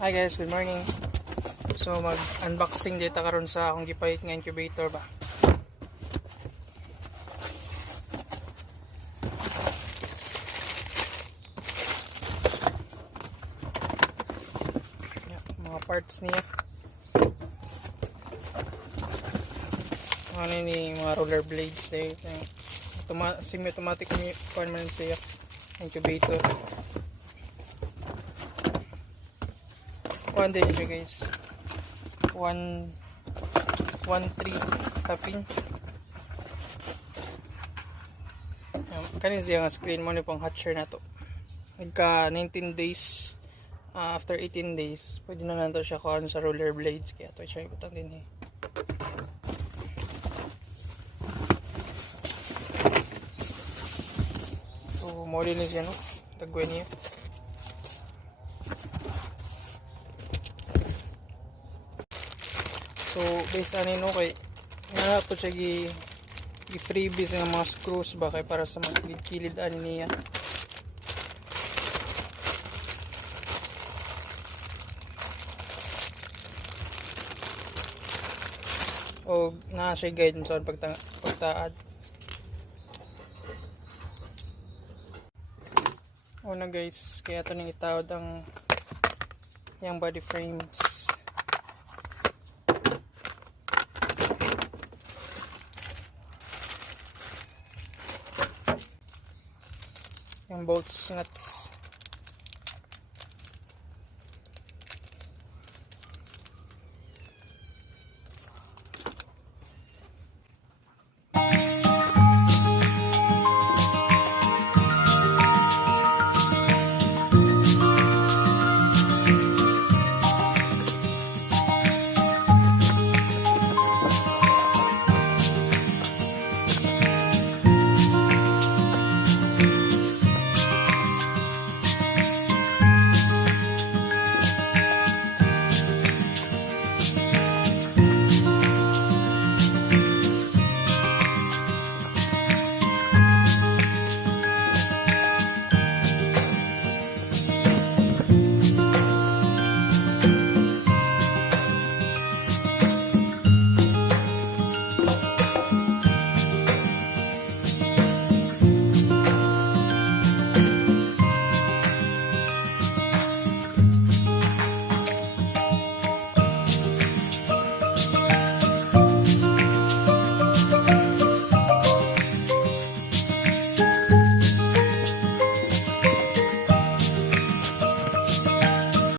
Hi guys, good morning. So mag-unboxing data karon sa akong gipahit nga incubator ba. Mga parts niya. Ano ni mga roller blades eh. Semi-automatic ni man siya incubator. Kuan din siya guys. 1.3 tapin. Kanin siya nga screen mo ni pang hatcher na to. Nagka 19 days. After 18 days, pwede na nato siya kuhan sa roller blades. Kaya ito siya ibutang din eh. So, model na siya no. Tagwin niya. So, based on no kay nga po siya freebies ng mga screws ba kay para sa mga kilid-kilid ani niya. O na siya guidance on pagtaad. Una guys, kaya ito nang itawad ang yung body frames. Yung bolts, nuts.